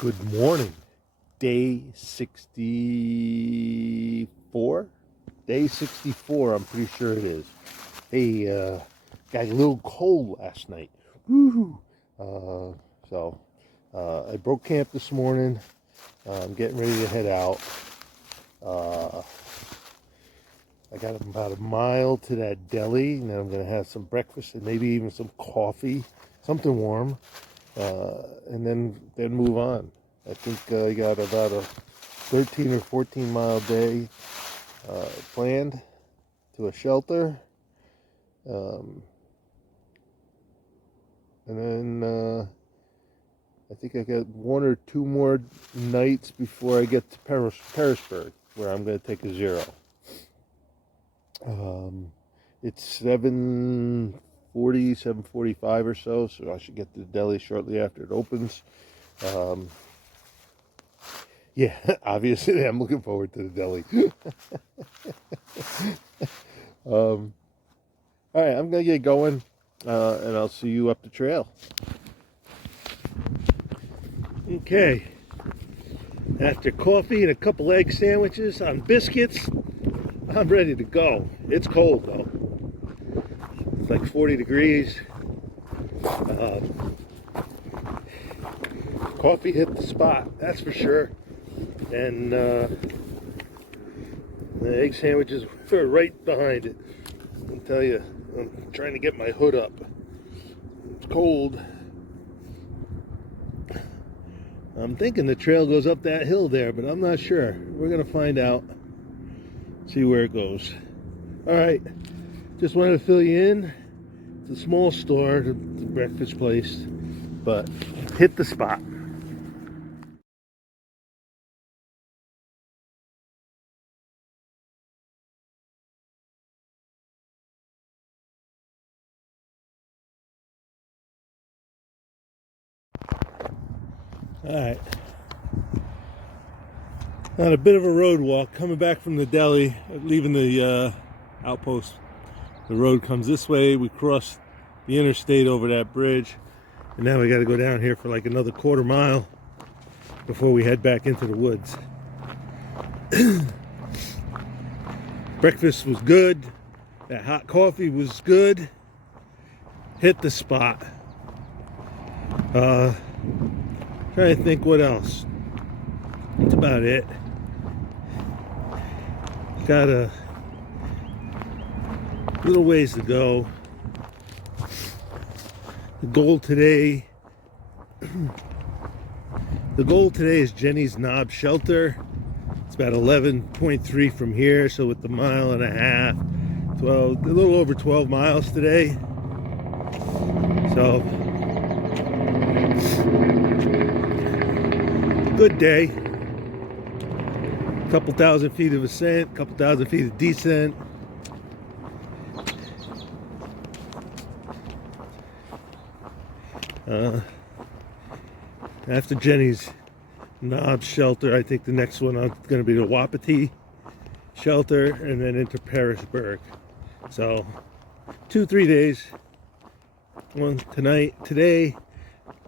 Good morning. Day 64? Day 64, I'm pretty sure it is. Hey, got a little cold last night. Woohoo! I broke camp this morning. I'm getting ready to head out. I got about a mile to that deli, and then I'm going to have some breakfast and maybe even some coffee, something warm. And then move on. I think I got about a 13 or 14 mile day planned to a shelter. And then I think I got one or two more nights before I get to Pearisburg, where I'm going to take a zero. It's 7:45 or so I should get to the deli shortly after it opens. Yeah, obviously I'm looking forward to the deli. All right, I'm gonna get going, and I'll see you up the trail. Okay, after coffee and a couple egg sandwiches on biscuits, I'm ready to go. It's cold though. It's like 40 degrees. Coffee hit the spot, that's for sure. And the egg sandwiches were right behind it. I'll tell you, I'm trying to get my hood up. It's cold. I'm thinking the trail goes up that hill there, but I'm not sure. We're going to find out. See where it goes. Alright, just wanted to fill you in. It's a small store, the breakfast place, but hit the spot. Alright, on a bit of a road walk, coming back from the deli, leaving the outpost. The road comes this way, we cross the interstate over that bridge, and now we got to go down here for like another quarter mile before we head back into the woods. Breakfast was good, that hot coffee was good, hit the spot. Trying to think what else. That's about it. Got a little ways to go. The goal today is Jenny's Knob Shelter. It's about 11.3 from here, so with the mile and a half, a little over 12 miles today. So good day. A couple thousand feet of ascent, a couple thousand feet of descent. After Jenny's Knob Shelter, I think the next one is going to be the Wapiti Shelter, and then into Pearisburg. So 2-3 days. One today,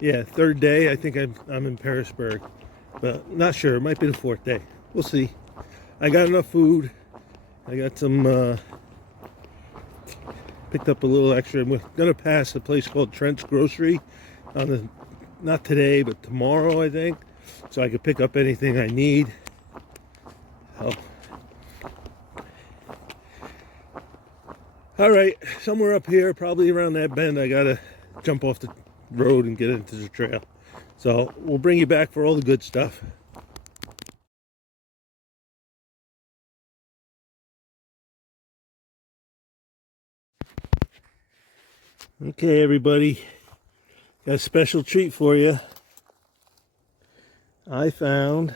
yeah, third day. I think I'm in Pearisburg, but not sure. It might be the fourth day. We'll see. I got enough food. I got some. Picked up a little extra. I'm gonna pass a place called Trent's Grocery not today, but tomorrow, I think, so I could pick up anything I need. So, all right, somewhere up here, probably around that bend, I gotta jump off the road and get into the trail. So we'll bring you back for all the good stuff. Okay, everybody, got a special treat for you. I found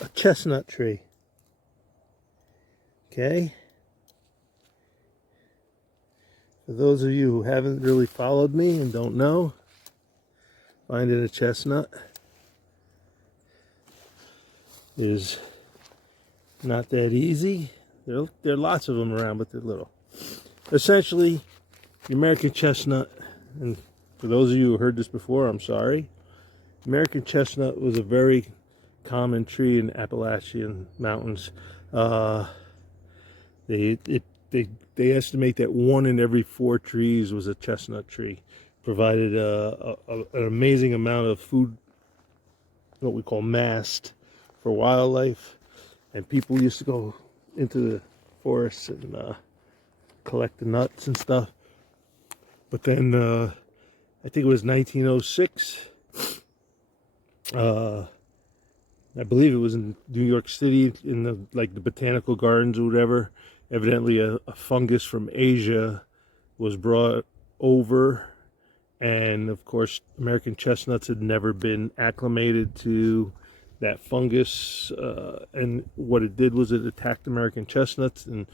a chestnut tree. Okay. For those of you who haven't really followed me and don't know, finding a chestnut is not that easy. There are lots of them around, but they're little. Essentially, the American chestnut, and for those of you who heard this before, I'm sorry. American chestnut was a very common tree in Appalachian mountains. Uh, they estimate that 1 in every 4 trees was a chestnut tree. Provided an amazing amount of food, what we call mast, for wildlife, and people used to go into the forests and collect the nuts and stuff. But then I think it was 1906. I believe it was in New York City, in the botanical gardens or whatever. Evidently, a fungus from Asia was brought over, and of course, American chestnuts had never been acclimated to that fungus. And what it did was it attacked American chestnuts and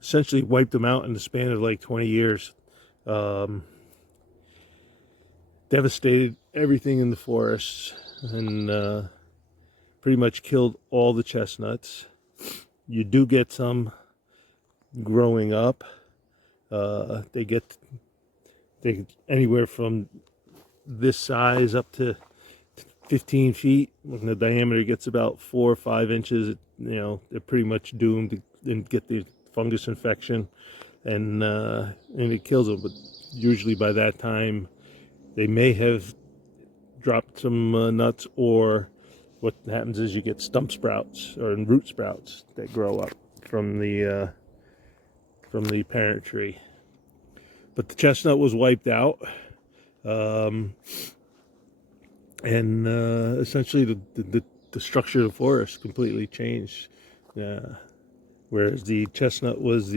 essentially wiped them out in the span of like 20 years. Devastated everything in the forests, and pretty much killed all the chestnuts. You do get some growing up. They get anywhere from this size up to 15 feet. When the diameter gets about 4 or 5 inches, they're pretty much doomed to get the fungus infection, and it kills them. But usually by that time, they may have dropped some nuts, or what happens is you get stump sprouts or root sprouts that grow up from the parent tree. But the chestnut was wiped out, and essentially the structure of the forest completely changed. Whereas the chestnut was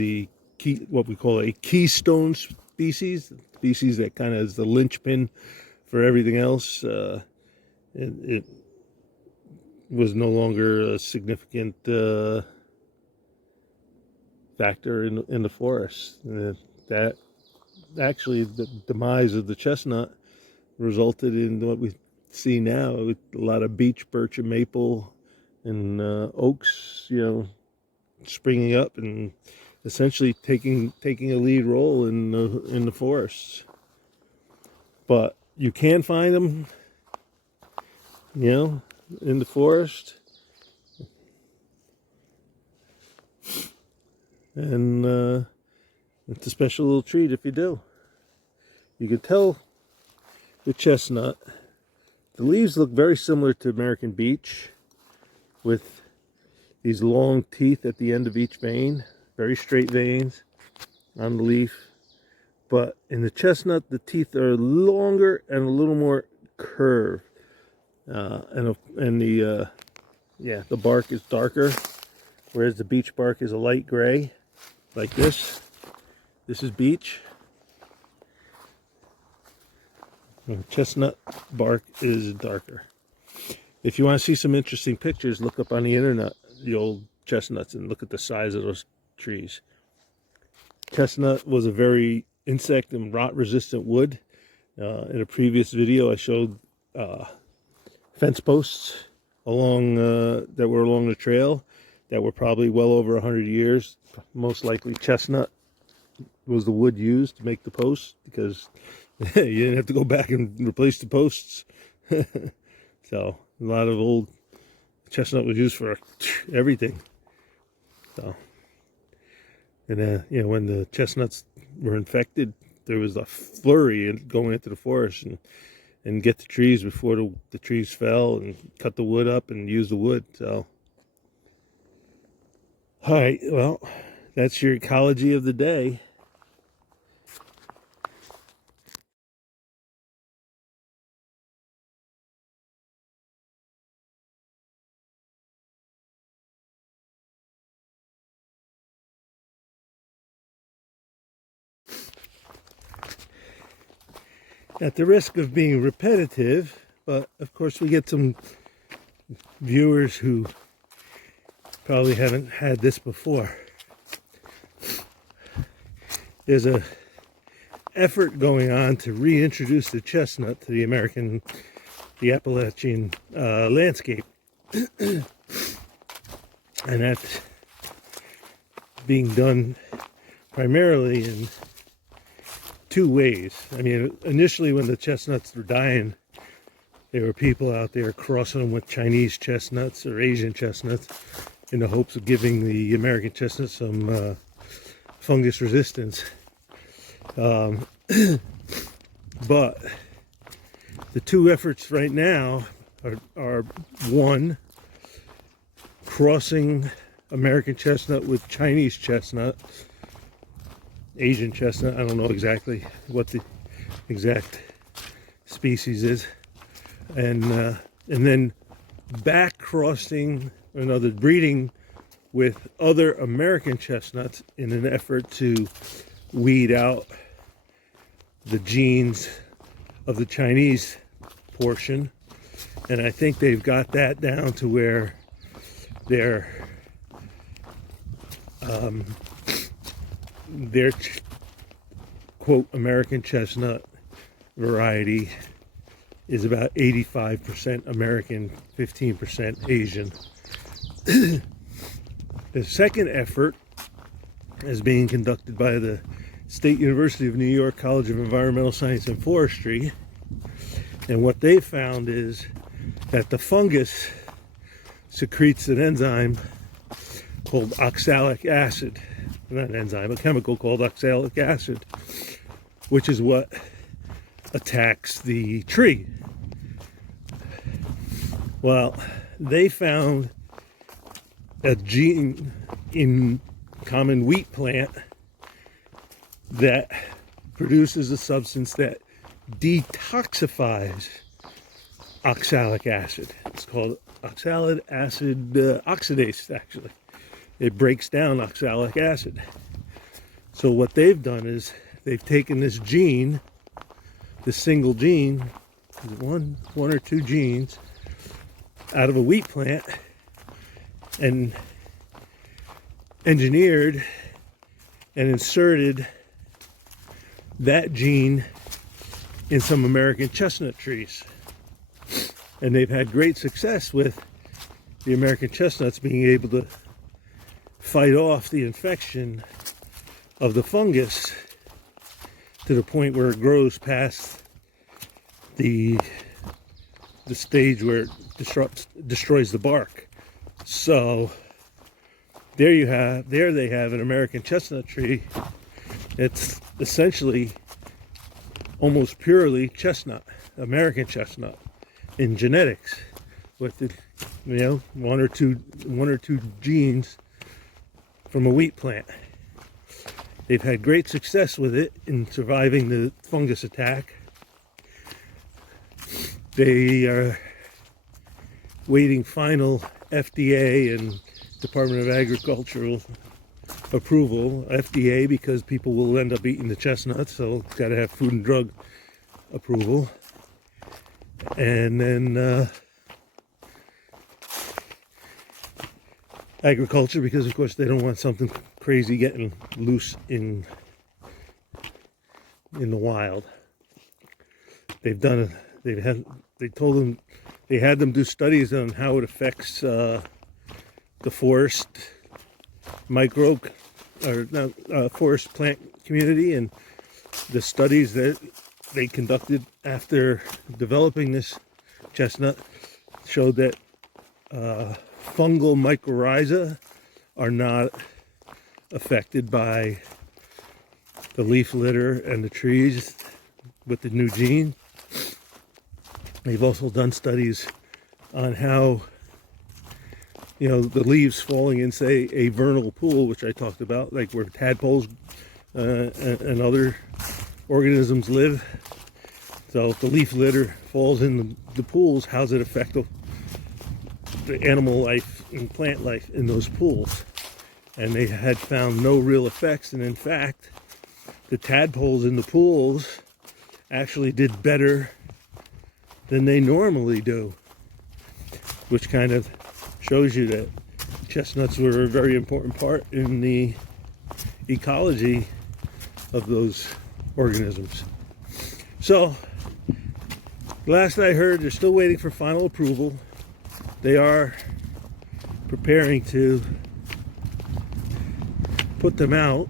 what we call a keystone species that kind of is the linchpin for everything else. It was no longer a significant factor in the forest. That actually, the demise of the chestnut resulted in what we see now, with a lot of beech, birch, and maple, and oaks, springing up and essentially taking a lead role in the forests. But you can find them, in the forest, and it's a special little treat if you do. You can tell the chestnut, the leaves look very similar to American beech, with these long teeth at the end of each vein, very straight veins on the leaf. But in the chestnut, the teeth are longer and a little more curved, and the bark is darker, whereas the beech bark is a light gray, like this. This is beech. And chestnut bark is darker. If you want to see some interesting pictures, look up on the internet the old chestnuts and look at the size of those trees. Chestnut was a very insect and rot resistant wood. In a previous video, I showed fence posts that were along the trail that were probably well over 100 years. Most likely chestnut was the wood used to make the posts, because you didn't have to go back and replace the posts. So a lot of old chestnut was used for everything. So, and when the chestnuts were infected, there was a flurry in going into the forest and get the trees before the trees fell, and cut the wood up and use the wood. So, all right, well, that's your ecology of the day. At the risk of being repetitive, but of course we get some viewers who probably haven't had this before. There's a effort going on to reintroduce the chestnut to the Appalachian landscape. And that's being done primarily in 2 ways. I mean, initially when the chestnuts were dying, there were people out there crossing them with Chinese chestnuts or Asian chestnuts in the hopes of giving the American chestnut some fungus resistance. But the two efforts right now are one, crossing American chestnut with Chinese chestnut, Asian chestnut. I don't know exactly what the exact species is, and then back crossing another breeding with other American chestnuts in an effort to weed out the genes of the Chinese portion. And I think they've got that down to where their quote American chestnut variety is about 85% American, 15% Asian. The second effort is being conducted by the State University of New York College of Environmental Science and Forestry. And what they found is that the fungus secretes an enzyme called oxalic acid. Not an enzyme, a chemical called oxalic acid, which is what attacks the tree. Well, they found a gene in common wheat plant that produces a substance that detoxifies oxalic acid. It's called oxalic acid oxidase, actually. It breaks down oxalic acid. So what they've done is they've taken this gene, this single gene, one or two genes, out of a wheat plant and engineered and inserted that gene in some American chestnut trees. And they've had great success with the American chestnuts being able to fight off the infection of the fungus to the point where it grows past the stage where it destroys the bark. So there they have an American chestnut tree. It's essentially almost purely chestnut, American chestnut in genetics, with the, one or two genes from a wheat plant. They've had great success with it in surviving the fungus attack. They are waiting final FDA and Department of Agricultural approval. FDA because people will end up eating the chestnuts, so it's got to have Food and Drug approval. And then agriculture, because of course they don't want something crazy getting loose in the wild. They had them do studies on how it affects the forest microbe or forest plant community, and the studies that they conducted after developing this chestnut showed that fungal mycorrhiza are not affected by the leaf litter and the trees with the new gene. They've also done studies on how, the leaves falling in, say, a vernal pool, which I talked about, like where tadpoles and other organisms live. So if the leaf litter falls in the pools, how does it affect the animal life and plant life in those pools? And they had found no real effects, and in fact, the tadpoles in the pools actually did better than they normally do, which kind of shows you that chestnuts were a very important part in the ecology of those organisms. So, last I heard, they're still waiting for final approval. They are preparing to put them out.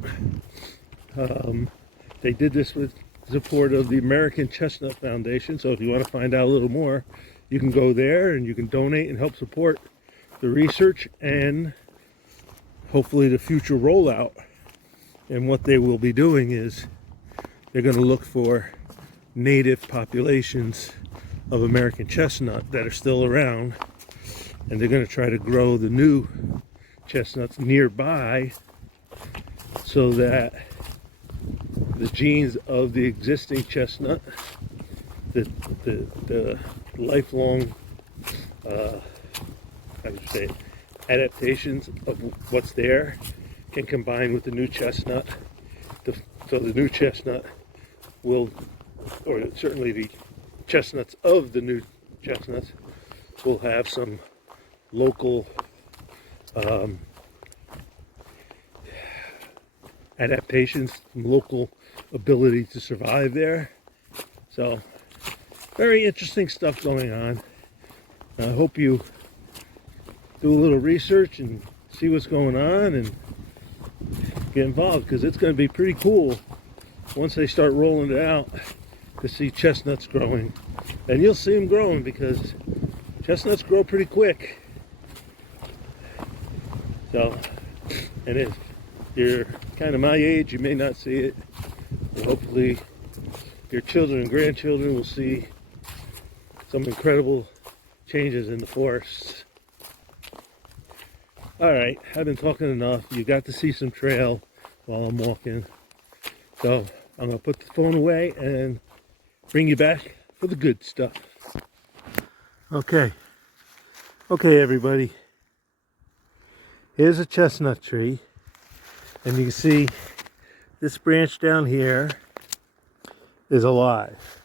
They did this with support of the American Chestnut Foundation. So if you want to find out a little more, you can go there and you can donate and help support the research and hopefully the future rollout. And what they will be doing is they're going to look for native populations of American chestnut that are still around, and they're going to try to grow the new chestnuts nearby so that the genes of the existing chestnut, the lifelong how do you say it, adaptations of what's there can combine with the new chestnut. So the new chestnut will, or certainly the chestnuts of the new chestnuts, will have some local adaptations, some local ability to survive there. So very interesting stuff going on. I hope you do a little research and see what's going on and get involved, because it's going to be pretty cool once they start rolling it out to see chestnuts growing. And you'll see them growing because chestnuts grow pretty quick. So, and if you're kind of my age, you may not see it. But hopefully your children and grandchildren will see some incredible changes in the forests. Alright, I've been talking enough. You got to see some trail while I'm walking. So I'm going to put the phone away and bring you back for the good stuff. Okay everybody. Here's a chestnut tree. And you can see this branch down here is alive.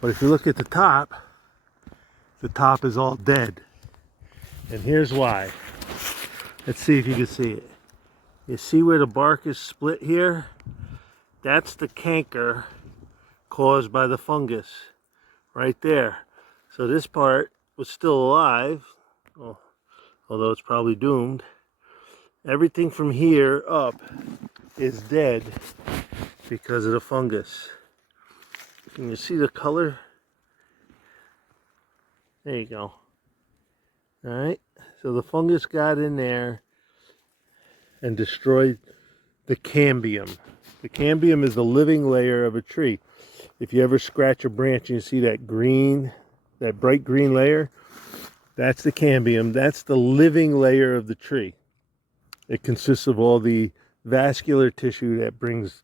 But if you look at the top is all dead. And here's why. Let's see if you can see it. You see where the bark is split here? That's the canker caused by the fungus right there. So this part was still alive, although it's probably doomed. Everything from here up is dead because of the fungus. Can you see the color? There you go. All right, so the fungus got in there and destroyed the cambium. The cambium is the living layer of a tree. If you ever scratch a branch and you see that green, that bright green layer, that's the cambium. That's the living layer of the tree. It consists of all the vascular tissue that brings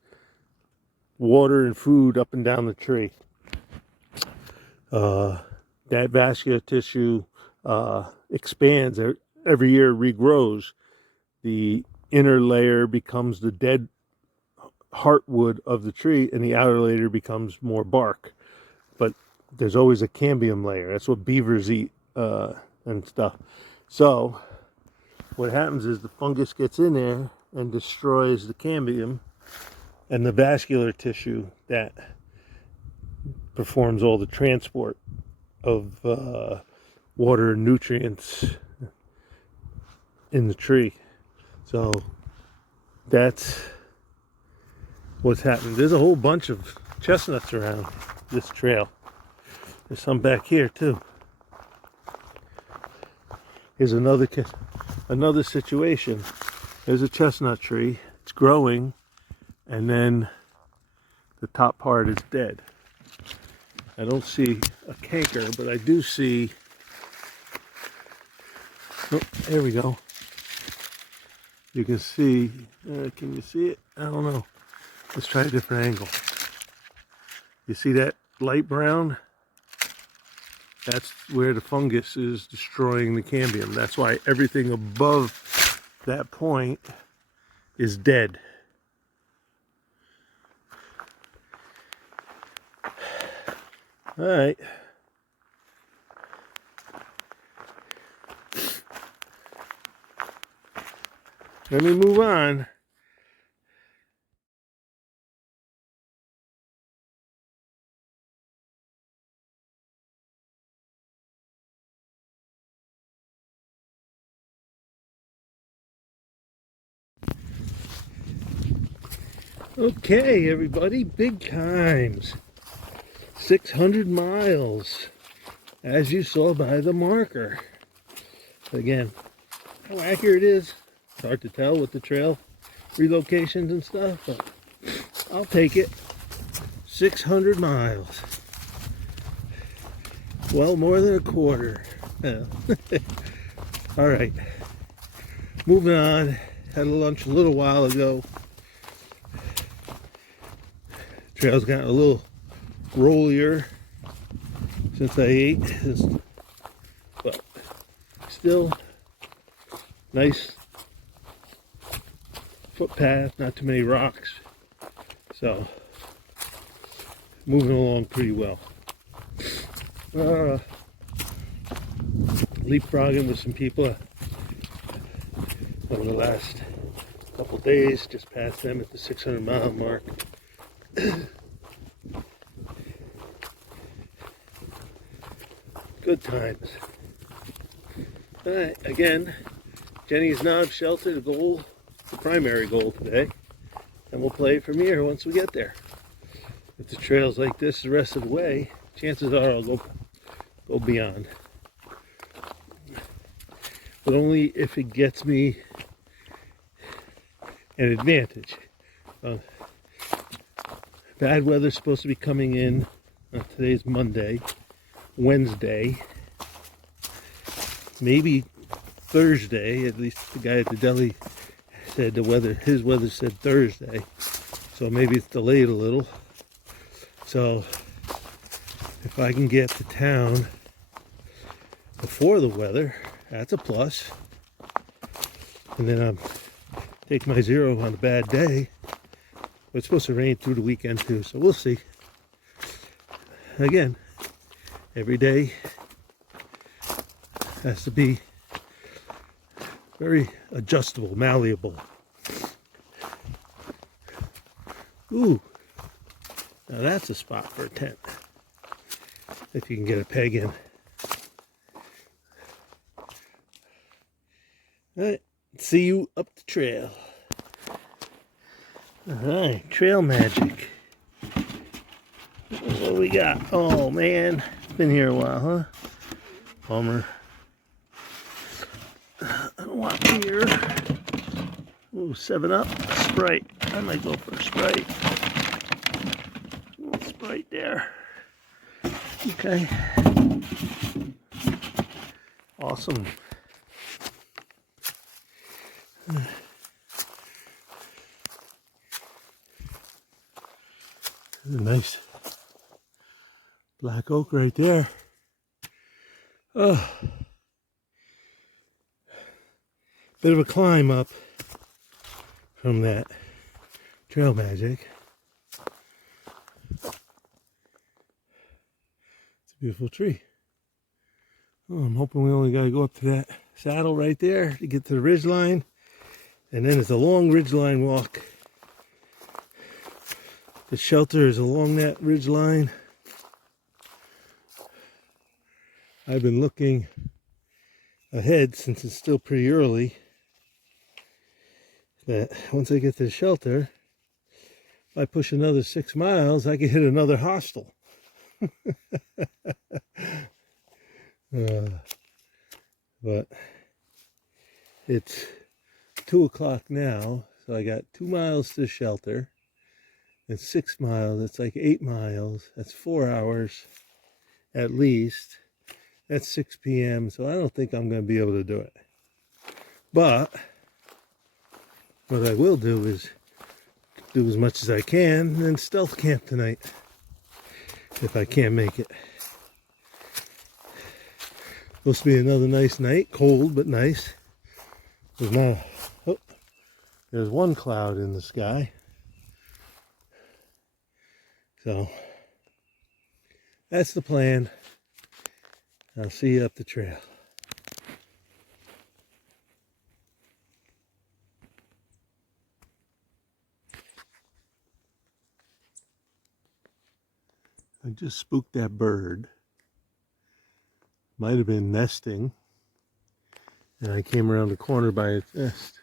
water and food up and down the tree. That vascular tissue expands every year, regrows. The inner layer becomes the dead heartwood of the tree, and the outer layer becomes more bark. But there's always a cambium layer. That's what beavers eat and stuff. So what happens is the fungus gets in there and destroys the cambium and the vascular tissue that performs all the transport of water and nutrients in the tree. So that's what's happening. There's a whole bunch of chestnuts around this trail. There's some back here too. Here's another situation. There's a chestnut tree. It's growing, and then the top part is dead. I don't see a canker, but I do see. Oh, there we go. You can see. Can you see it? I don't know. Let's try a different angle. You see that light brown? That's where the fungus is destroying the cambium. That's why everything above that point is dead. All right. Let me move on. Okay, everybody, big times. 600 miles, as you saw by the marker. Again, how accurate it is, it's hard to tell with the trail relocations and stuff, but I'll take it. 600 miles. Well, more than a quarter. Yeah. All right, moving on. Had a lunch a little while ago. Trail's gotten a little rollier since I ate this, but still nice footpath, not too many rocks, so moving along pretty well. Leapfrogging with some people over the last couple days, just passed them at the 600 mile mark. Good times. All right, again, Jenny's Knob Shelter, the primary goal today, and we'll play from here once we get there. If the trail's like this the rest of the way, chances are I'll go beyond, but only if it gets me an advantage. Bad weather's supposed to be coming in. Today's Monday, Wednesday, maybe Thursday. At least the guy at the deli said his weather said Thursday, so maybe it's delayed a little. So if I can get to town before the weather, that's a plus. And then take my zero on a bad day. But it's supposed to rain through the weekend too, so we'll see. Again, every day has to be very adjustable, malleable. Ooh, now that's a spot for a tent, if you can get a peg in. All right, see you up the trail. All right, trail magic. What we got? Oh man, it's been here a while, huh? Bummer. I don't want beer. Ooh, 7-Up, Sprite. I might go for a Sprite. A little Sprite there. Okay. Awesome. Nice black oak right there. Oh, bit of a climb up from that trail magic. It's a beautiful tree. Oh, I'm hoping we only got to go up to that saddle right there to get to the ridge line, and then it's a long ridge line walk. The shelter is along that ridge line. I've been looking ahead since it's still pretty early, that once I get to the shelter, if I push another 6 miles, I can hit another hostel. But it's 2 o'clock now, so I got 2 miles to the shelter. And 6 miles, that's like 8 miles. That's 4 hours at least. That's 6 p.m. So I don't think I'm going to be able to do it. But what I will do is do as much as I can and then stealth camp tonight if I can't make it. Supposed to be another nice night, cold but nice. There's not. There's one cloud in the sky. So that's the plan. I'll see you up the trail. I just spooked that bird. Might have been nesting. And I came around the corner by its nest.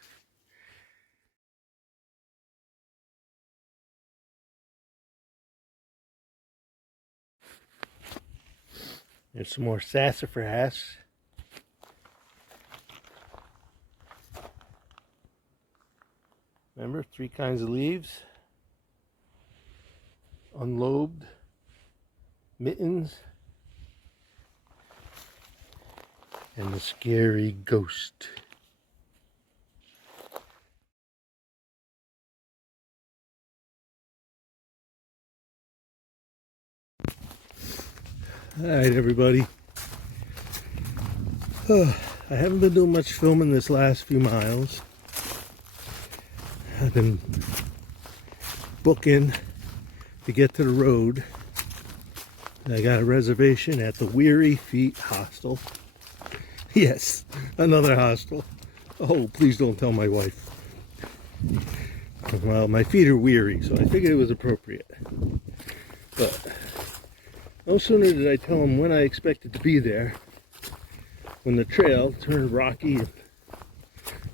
There's some more sassafras. Remember, 3 kinds of leaves. Unlobed, mittens, and the scary ghost. Alright, everybody. I haven't been doing much filming this last few miles. I've been booking to get to the road. I got a reservation at the Weary Feet Hostel. Yes, another hostel. Oh, please don't tell my wife. Well, my feet are weary, so I figured it was appropriate. But no sooner did I tell him when I expected to be there, when the trail turned rocky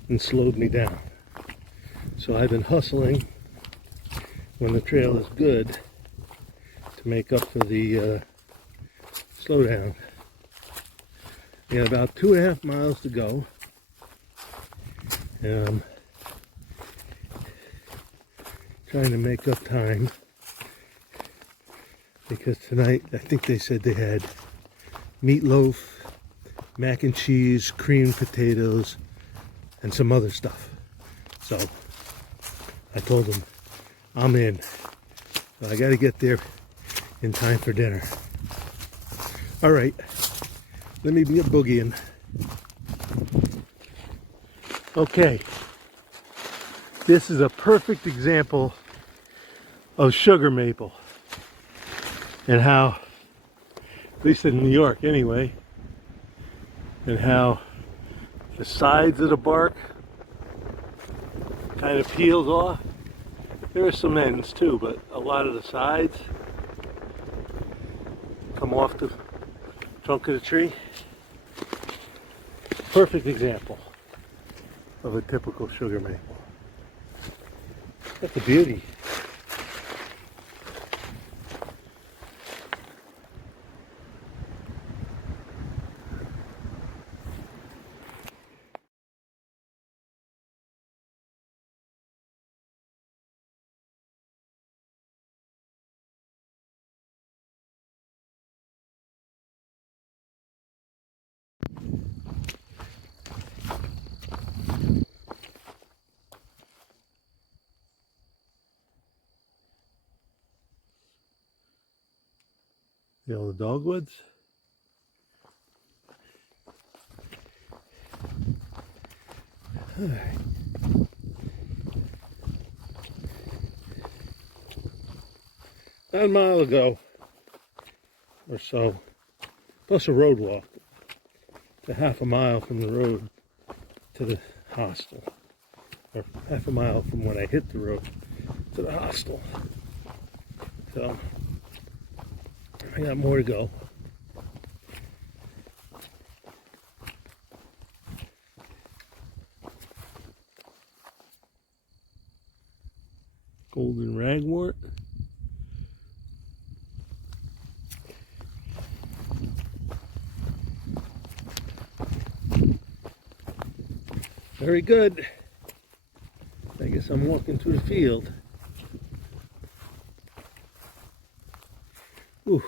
and slowed me down. So I've been hustling when the trail is good to make up for the slowdown. We got about 2.5 miles to go. Trying to make up time because tonight I think they said they had meatloaf, mac and cheese, creamed potatoes, and some other stuff. So I told them I'm in. So I got to get there in time for dinner. All right, let me get boogieing. Okay, this is a perfect example of sugar maple and how, at least in New York anyway, and how the sides of the bark kind of peels off. There are some ends too, but a lot of the sides come off the trunk of the tree. Perfect example of a typical sugar maple. That's a beauty. You know, the dogwoods. All right. About a mile ago or so, plus a road walk, to half a mile from the road to the hostel, or half a mile from when I hit the road to the hostel. So I got more to go. Golden ragwort. Very good. I guess I'm walking through the field. Ooh.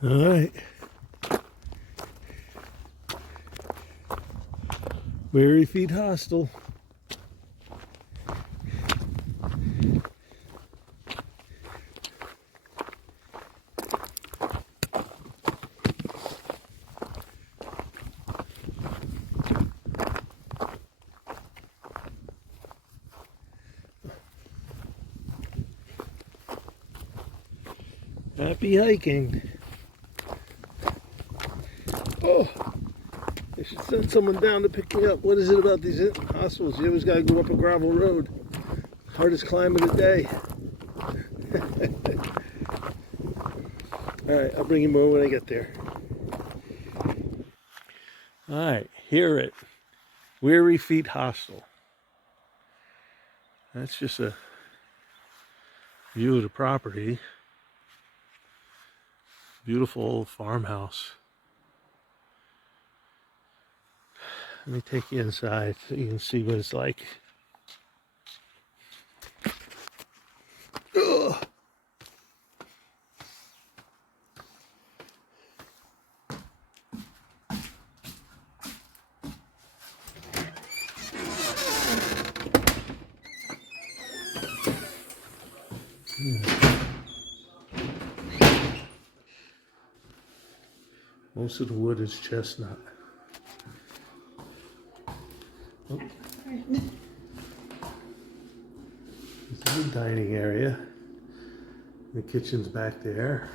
All right. Weary Feet Hostel. Happy hiking. Oh, I should send someone down to pick me up. What is it about these hostels? You always got to go up a gravel road. Hardest climb of the day. All right, I'll bring you more when I get there. All right, here at Weary Feet Hostel. That's just a view of the property. Beautiful old farmhouse. Let me take you inside so you can see what it's like. Ugh. Most of the wood is chestnut. Oh. This is the dining area. The kitchen's back there.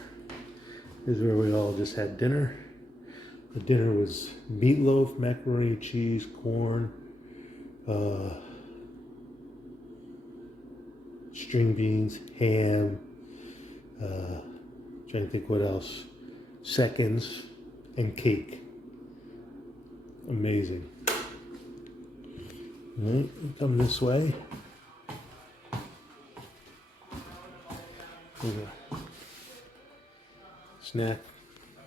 This is where we all just had dinner. The dinner was meatloaf, macaroni and cheese, corn, string beans, ham, trying to think what else, seconds, and cake. Amazing. All right, come this way. There's a snack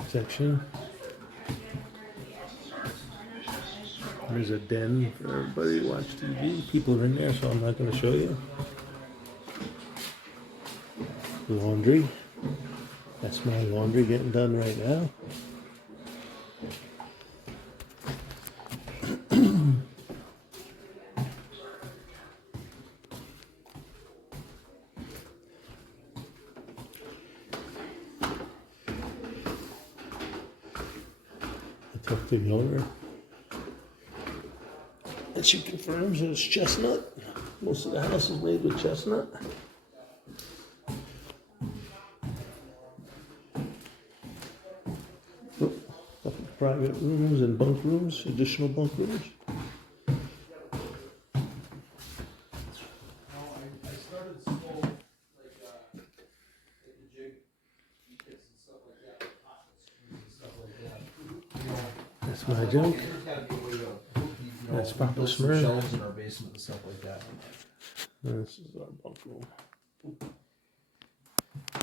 section. There's a den for everybody to watch TV. People are in there, so I'm not going to show you. Laundry. That's my laundry getting done right now. I talked to the owner, and she confirms that it's chestnut. Most of the house is made with chestnut. Oh, couple private rooms and bunk rooms, additional bunk rooms. That's my junk. That's Papa Smurf. Shelves in our basement and stuff like that. This is our bunk room.